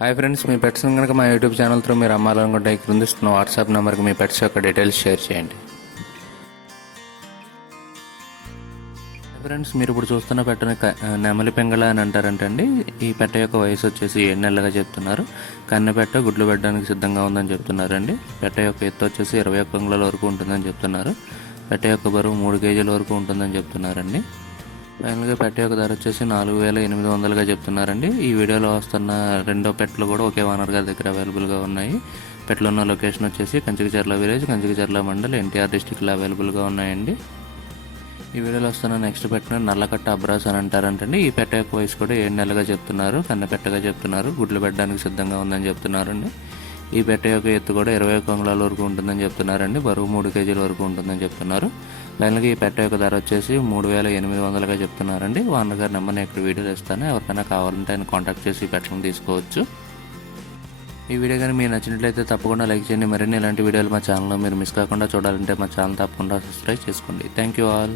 Hi friends, మీ pets కనుక మా YouTube channel through మీరు అమ్మాలనుకుంటే క్రింద ఇస్తున్న వాట్సాప్ నెంబర్కి మీ పెట్స్ యొక్క డీటెయిల్స్ షేర్ చేయండి. ఫ్రెండ్స్, మీరు ఇప్పుడు చూస్తున్న పెట్టని నెమలి పెంగళ అని అంటారంటండి. ఈ పెట్ట యొక్క వయసు వచ్చేసి 7 నెలలుగా చెప్తున్నారు. కన్నె పెట్ట గుడ్లు పెట్టడానికి సిద్ధంగా ఉందని చెప్తున్నారండి. పెట్ట యొక్క ఎత్తు వచ్చేసి 21 అంగుళాల వరకు ఉంటుందని చెప్తున్నారు. పెట్ట యొక్క బరువు 3 కేజీల వరకు ఉంటుందని చెప్తున్నారండి. ఫైనల్గా పెట్ట యొక్క ధర వచ్చేసి 4,800గా చెప్తున్నారండి. ఈ వీడియోలో వస్తున్న రెండో పెట్లు కూడా ఒకే ఓనర్ గారి దగ్గర అవైలబుల్గా ఉన్నాయి. పెట్లు ఉన్న లొకేషన్ వచ్చేసి కంచికచర్ల విలేజ్, కంచికచర్ల మండల్, ఎన్టీఆర్ డిస్టిక్లో అవైలబుల్గా ఉన్నాయండి. ఈ వీడియోలో వస్తున్న నెక్స్ట్ పెట్టిన నల్లకట్ట అబ్రాస్ అని అంటారంటండి. ఈ పెట్ట యొక్క వయసు కూడా 7 నెలలుగా చెప్తున్నారు. కన్నె పెట్టగా చెప్తున్నారు. గుడ్లు పెట్టడానికి సిద్ధంగా ఉందని చెప్తున్నారండి. ఈ పెట్ట యొక్క ఎత్తు కూడా 21 అంగుళాల వరకు ఉంటుందని చెప్తున్నారండి. బరువు 3 కేజీల వరకు ఉంటుందని చెప్తున్నారు. ఫైనల్గా ఈ పెట్ట యొక్క ధర వచ్చేసి 3,800గా చెప్తున్నారండి. ఓనర్ గారి నెంబర్ని ఇక్కడ వీడియోలో ఇస్తాను. ఎవరికైనా కావాలంటే ఆయన కాంటాక్ట్ చేసి ఈ పెట్టలను తీసుకోవచ్చు. ఈ వీడియో కానీ మీకు నచ్చినట్లయితే తప్పకుండా లైక్ చేయండి. మరిన్ని ఇలాంటి వీడియోలు మా ఛానల్లో మీరు మిస్ కాకుండా చూడాలంటే మా ఛానల్ తప్పకుండా సబ్స్క్రైబ్ చేసుకోండి. Thank you all.